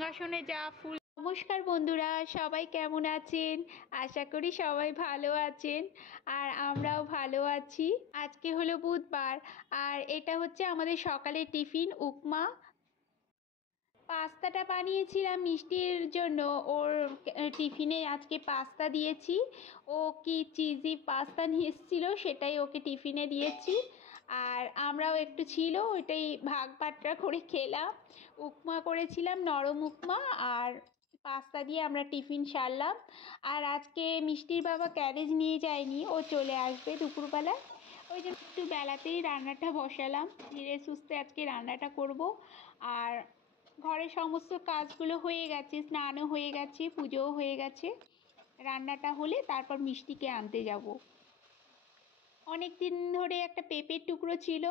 সিংহাসনে যা ফুল। নমস্কার বন্ধুরা, সবাই কেমন আছেন? আশা করি সবাই ভালো আছেন আর আমরাও ভালো আছি। আজকে হলো বুধবার আর এটা হচ্ছে আমাদের সকালের টিফিন উপমা। পাস্তাটা বানিয়েছিলাম মিষ্টির জন্য, ওর টিফিনে আজকে পাস্তা দিয়েছি। ও কি চিজি পাস্তা নিয়ে এসেছিলো, সেটাই ওকে টিফিনে দিয়েছি। আর আমরাও একটু ছিল, ওইটাই ভাগ বাট্টা করে খেলাম। উপমা করেছিলাম, নরম উপমা, আর পাস্তা দিয়ে আমরা টিফিন সারলাম। আর আজকে মিষ্টির বাবা ক্যারেজ নিয়ে যায়নি, ও চলে আসবে দুপুরবেলায়। ওই জন্য একটু বেলাতেই রান্নাটা বসালাম, ধীরে সুস্থে আজকে রান্নাটা করব। আর ঘরের সমস্ত কাজগুলো হয়ে গেছে, স্নানও হয়ে গেছে, পুজোও হয়ে গেছে। রান্নাটা হলে তারপর মিষ্টিকে আনতে যাব। অনেক দিন ধরে একটা পেঁপের টুকরো ছিল,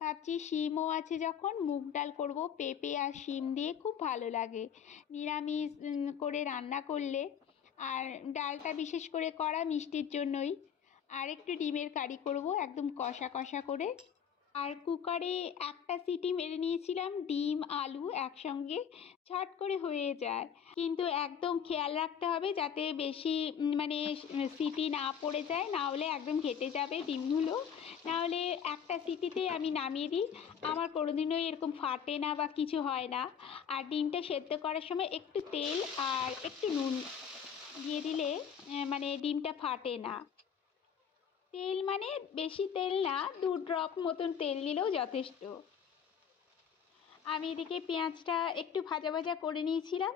ভাবছি শিমও আছে যখন মুগ ডাল করব। পেঁপে আর শিম দিয়ে খুব ভালো লাগে নিরামিষ করে রান্না করলে। আর ডালটা বিশেষ করে করা মিষ্টির জন্যই। আর একটু ডিমের কারি করব একদম কষা কষা করে। আর কুকারে একটা সিটি মেরে নিয়েছিলাম, ডিম আলু একসঙ্গে ঝট করে হয়ে যায়। কিন্তু একদম খেয়াল রাখতে হবে যাতে বেশি মানে সিটি না পড়ে যায়, না হলে একদম ঘেটে যাবে ডিমগুলো। না হলে একটা সিটিতেই আমি নামিয়ে দিই, আমার কোনোদিনও এরকম ফাটে না বা কিছু হয় না। আর ডিমটা সেদ্ধ করার সময় একটু তেল আর একটু নুন দিয়ে দিলে মানে ডিমটা ফাটে না। তেল মানে বেশি তেল না, 2 ড্রপ মতন তেল দিলেও যথেষ্ট। আমি এদিকে পেঁয়াজটা একটু ভাজা ভাজা করে নিয়েছিলাম,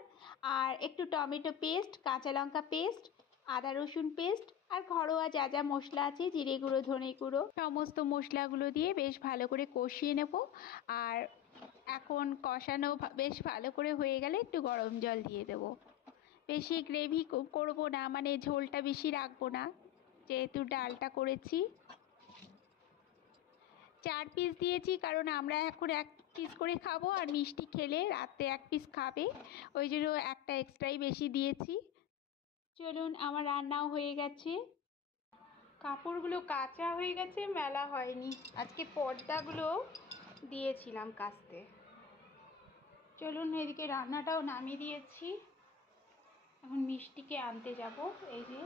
আর একটু টমেটো পেস্ট, কাঁচা লঙ্কা পেস্ট, আদা রসুন পেস্ট, আর ঘরোয়া যা যা মশলা আছে, জিরে গুঁড়ো, ধনে গুঁড়ো, সমস্ত মশলাগুলো দিয়ে বেশ ভালো করে কষিয়ে নেব। আর এখন কষানো বেশ ভালো করে হয়ে গেলে একটু গরম জল দিয়ে দেব। বেশি গ্রেভি করব না, মানে ঝোলটা বেশি রাখবো না, যেহেতু ডালটা করেছি। 4 পিস দিয়েছি, কারণ আমরা এখন 1 পিস করে খাবো, আর মিষ্টি খেলে রাতে 1 পিস খাবে, ওই জন্য একটা এক্সট্রাই বেশি দিয়েছি। চলুন, আমার রান্নাও হয়ে গেছে। কাপড়গুলো কাচা হয়ে গেছে, মেলা হয়নি। আজকে পর্দাগুলো দিয়েছিলাম কাচতে। চলুন, এদিকে রান্নাটাও নামিয়ে দিয়েছি, এখন মিষ্টিকে আনতে যাব। এই যে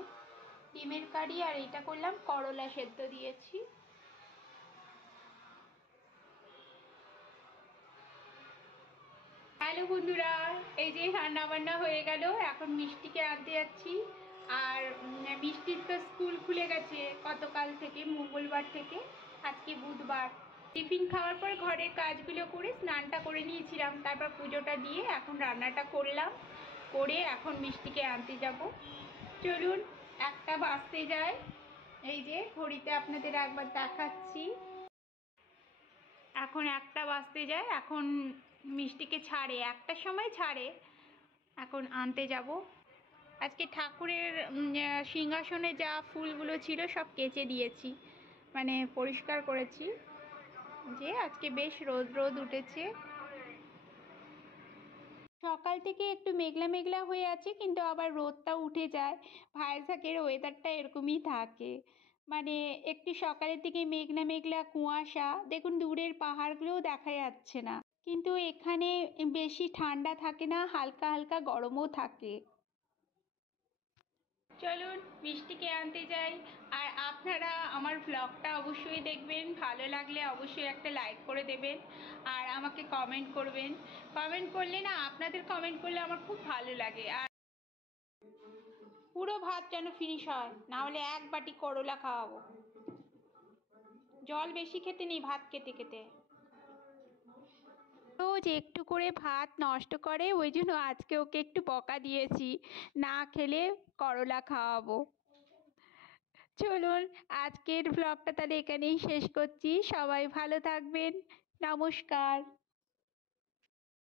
ডিমের কারি, আর এইটা করলাম করলা সেদ্ধ দিয়েছি। হ্যালো বন্ধুরা, এই যে রান্না বান্না হয়ে গেল, এখন মিষ্টিকে আনতে যাচ্ছি। আর মিষ্টির তো স্কুল খুলে গেছে গতকাল থেকে, মঙ্গলবার থেকে, আজকে বুধবার। টিফিন খাওয়ার পর ঘরের কাজগুলো করে স্নানটা করে নিয়েছিলাম, তারপর পুজোটা দিয়ে এখন রান্নাটা করলাম, করে এখন মিষ্টিকে আনতে যাব। চলুন, 1টা বাজতে যায়। এই যে ঘড়িতে আপনাদের একবার দেখাচ্ছি, এখন 1টা বাজতে যায়। এখন মিষ্টিকে ছাড়ে, 1টার সময় ছাড়ে, এখন আনতে যাব। আজকে ঠাকুরের সিংহাসনে যা ফুলগুলো ছিল সব কেচে দিয়েছি, মানে পরিষ্কার করেছি। যে আজকে বেশ রোদ রোদ উঠেছে। সকাল থেকে একটু মেঘলা মেঘলা হয়ে আছে, কিন্তু আবার রোদটা উঠে যায়। ভাইজ্যাকের ওয়েদারটা এরকমই থাকে, মানে একটু সকালের দিকে মেঘলা মেঘলা কুয়াশা, দেখুন দূরের পাহাড়গুলোও দেখা যাচ্ছে না। কিন্তু এখানে বেশি ঠান্ডা থাকে না, হালকা হালকা গরমও থাকে। চলুন, মিষ্টিকে আনতে যাই। আর আপনারা আমার ব্লগটা অবশ্যই দেখবেন, ভালো লাগলে অবশ্যই একটা লাইক করে দেবেন, আর আমাকে কমেন্ট করবেন। কমেন্ট করলে না, আপনাদের কমেন্ট করলে আমার খুব ভালো লাগে। আর পুরো ভাত যেন ফিনিশ হয়, না হলে 1 বাটি করলা খাওয়াবো। জল বেশি খেতে নেই ভাত খেতে খেতে। রোজ একটু করে ভাত নষ্ট করে, ওই জন্য আজকে ওকে একটু বকা দিয়েছি, না খেলে করলা খাওয়াবো। চলুন, আজকের ব্লগটা তাহলে এখানেই শেষ করছি। সবাই ভালো থাকবেন, নমস্কার।